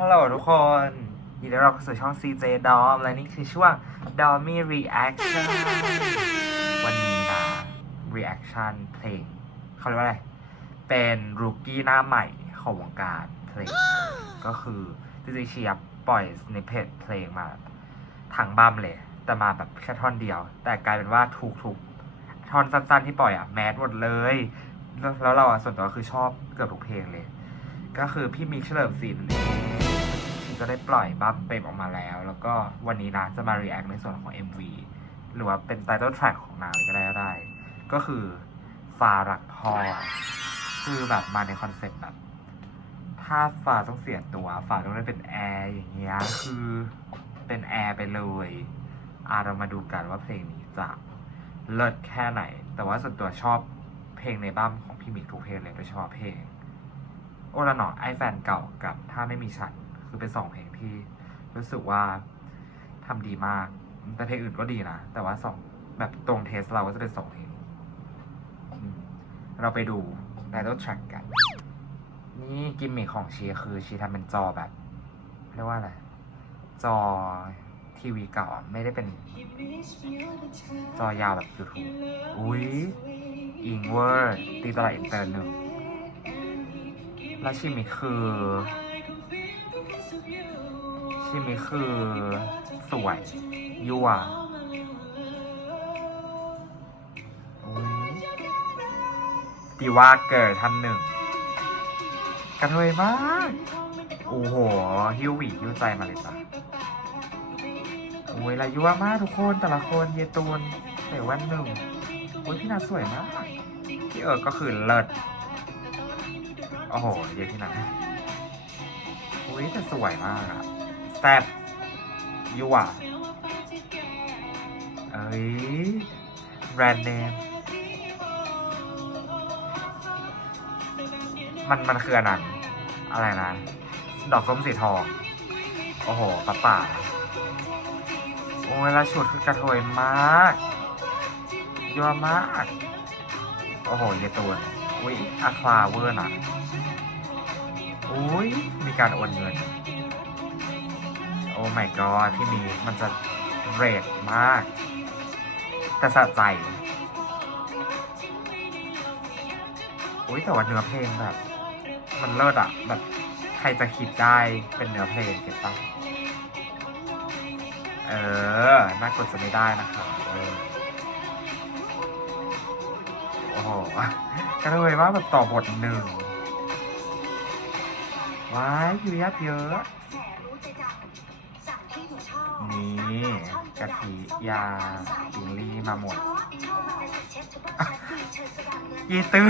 ฮัลโหลทุกคนยินดีต้อนรับเข้าสู่ช่อง CJ Dom และนี่คือช่วง Dommy Reaction วันนี้นะ Reaction เพลงเขาเรียกว่าอะไร เป็นรูกี้หน้าใหม่ของวงการเพลง ก็คือจริงๆเชียร์ปล่อยในเพจเพลงมาทางบัมเลย แต่มาแบบแค่ท่อนเดียว แต่กลายเป็นว่าทุกทุกๆท่อนสั้นๆที่ปล่อยอะแมสหมดเลย แล้วเราอะส่วนตัวคือชอบเกือบทุกเพลงเลย ก็คือพี่มิกเฉลิมศรีนั่นเองที่ ก็ได้ปล่อยบัมเต็มออกมาแล้ว แล้วก็วันนี้นะจะมา react ในส่วนของ MV หรือว่าเป็น title track ของนางก็ได้ก็ได้ ก็คือฟ้ารักพ่อ คือแบบมาในคอนเซ็ปต์แบบ ถ้าฟ้าต้องเสียตัวฟ้าต้องได้เป็นแอร์อย่างเงี้ย คือเป็นแอร์ไปเลยอาเรามาดูกันว่าเพลงนี้จะเลิศแค่ไหน แต่ว่าส่วนตัวชอบเพลงในบัมของพี่มิกทุกเพลงเลยโดยเฉพาะเพลง โอละหนอไอแฟนเก่ากับถ้าไม่มีฉัน คือเป็นสองเพลงที่รู้สึกว่าทำดีมาก แต่เพลงอื่นก็ดีนะ แต่ว่าสองแบบตรงเทสเราก็จะเป็นสองเพลง เราไปดู title track กัน นี่กิมมิคของชีคือชีทำเป็นจอแบบเรียกว่าอะไร จอทีวีเก่าอะไม่ได้เป็นจอยาวแบบ YouTube อุ้ยอิงเวอร์ตีตลาดอินเตอร์หนึ่งแล้วชิมิคือ ชิมิคือ สวย ยั่วอุ๊ยดีว่าเกิดท่านหนึ่งกระเทยมาก โอ้โห ฮิวหวีฮิวใจมาเลยจ้ะโอ้ยลายยั่วมากทุกคนแต่ละคนเยตูนใส่ว่นหนึ่งโอ้ยพี่นาสวยมาก พี่เอิร์ก็คือเลิศ โอ้โห เยอะที่นั้น อุ้ยแต่สวยมากอะแซ่บยั่วเอ้ยแบรนด์เนมมันมันคืออันนั้นอะไรนะ ดอกส้มสีทอง โอ้โหป้าป่าโอ้ยละชุดคือกระเทยมากยั่วมาก โอ้โหเยตูนอุ้ยอาคลาเวอร์นะ อุ้ยมีการโอนเงิน โอ้ my god พี่มีมันจะเรทมาก แต่สะใจ อุ้ยแต่ว่าเนื้อเพลงแบบ มันเลิศอะแบบใครจะคิดได้เป็นเนื้อเพลงเก็ตปะเออ น่ากดจะไม่ได้นะคะเออโอ้โหก็เลยว่าแบบต่อบทหนึ่ง ว้ายคิวยัดเยอะ นี่กะทิยาจิงลี่มาหมดยีตือ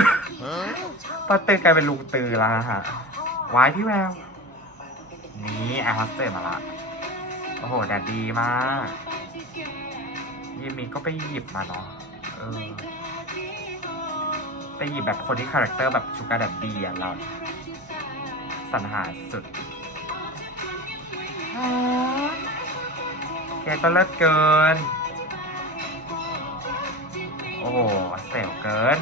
ป้าตือกลายเป็นลุงตือแล้วฮะว้ายพี่แวว นี่แอร์โฮสเตสมาละ โอ้โห แดดดีมากยีมีก็ไปหยิบมาเนาะเออ ไปหยิบแบบคนที่คาแรคเตอร์แบบชูการ์แดดดีอะเรา สรรหาสุดแกก็เลิศเกิน โอ้โหเซลเกิน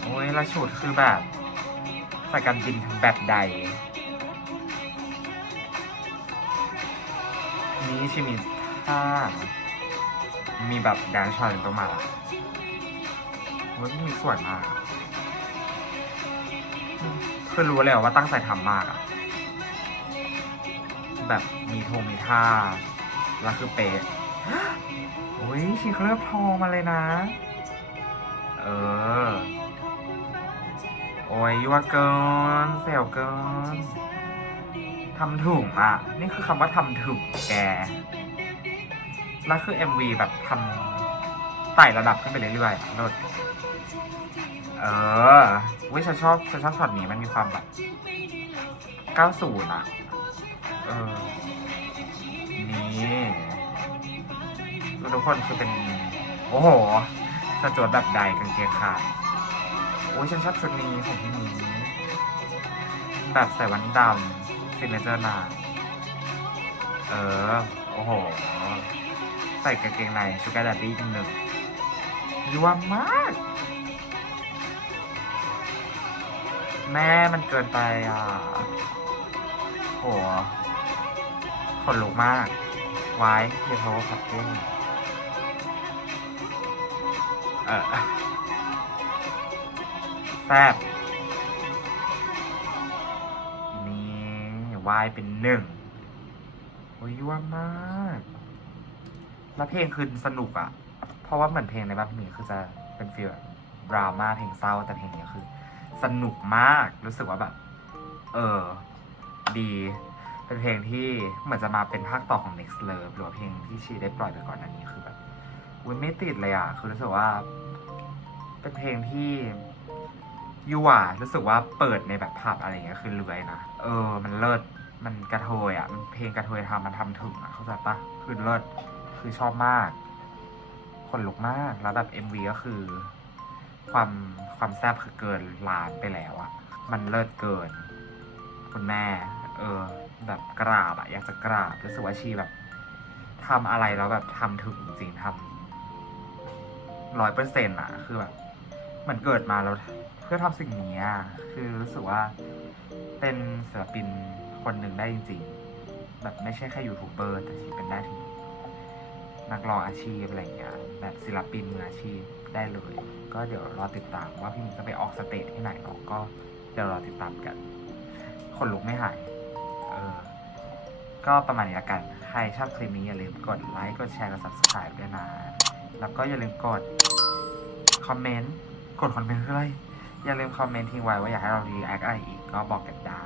โอ้ยและชุดคือแบบใส่กันบินแบบใด นี้ชิมิท่ามีแบบแดนชาเลนตัวมาละโอ้ยมีสวยมาก คือรู้เลยว่าตั้งใจทำมากอะแบบมีทงมีท่า แล้วคือเป๊ะโอ้ยชีเคลือบทองมาเลยนะ เออ โอ้ยยั่วเกินเซลเกินทำถุงอะ นี่คือคำว่าทำถุงแก แล้วคือ MV แบบทำไต่ระดับขึ้นไปเรื่อยๆรถ เออเว้ยฉันชอบฉันชอบช็อตนี้มันมีความแบบ90อะ เออ นี่ทุกคนคือเป็น โอ้โหสะจวดแบบใดกางเกงขาด โอ้ยฉันชอบชุดนี้ของพี่หมีแบบใส่วันดำซิกเนเจอร์นาเออ โอ้โห ใส่กางเกงในชูการ์ดัดดี้หนึ่งยั่วมาก แม่มันเกินไปอะโหขนลุกมาก ไว้เฮียโทขับเก้งเออแซบนี่วายเป็นหนึ่งโอ้ยยั่วมาก แล้วเพลงคือสนุกอะเพราะว่าเหมือนเพลงในบ้านพี่หมีคือจะเป็นฟีลแบบดราม่าเพลงเศร้าแต่เพลงนี้คือ สนุกมาก รู้สึกว่าแบบ เออ ดี เป็นเพลงที่เหมือนจะมาเป็นภาคต่อของ Next Love หรือว่าเพลงที่ชีได้ปล่อยไปก่อนหน้านี้คือแบบวุ้ยไม่ติดเลยอะ คือรู้สึกว่า เป็นเพลงที่ยูอะรู้สึกว่าเปิดในแบบผับอะไรเงี้ยคือเลื้อยนะ เออ มันเลิศ มันกระโทยอะ มันเพลงกระโทยทำมันทำถึงอะ เข้าใจปะคือเลิศ คือชอบมาก คนลุกมาก แล้วแบบ MV ก็คือ ความความแซ่บคือเกินล้านไปแล้วอะมันเลิศเกิน คุณแม่ เออ แบบกราบอะอยากจะกราบรู้สึกว่าชีแบบทำอะไรแล้วแบบทำถึงจริงทำร้อยเปอร์เซ็นต์อะคือแบบเหมือนเกิดมาแล้วเพื่อทำสิ่งนี้อะคือรู้สึกว่าเป็นศิลปินคนหนึ่งได้จริง ๆ แบบไม่ใช่แค่ยูทูบเบอร์แต่ชีเป็นได้ถึงนักร้องอาชีพอะไรอย่างเงี้ยแบบศิลปินมืออาชีพ ได้เลย ก็เดี๋ยวรอติดตามว่าพี่มิงจะไปออกสเตจที่ไหนเนาะก็เดี๋ยวรอติดตามกัน คนลุกไม่หาย เออ ก็ประมาณนี้ละกัน ใครชอบคลิปนี้อย่าลืมกดไลค์กดแชร์กด subscribe ด้วยนะ แล้วก็อย่าลืมกดคอมเมนต์กดคอมเมนต์คืออะไรอย่าลืมคอมเมนต์ทิ้งไว้ว่าอยากให้เรารีแอคอะไรอีกก็บอกกันได้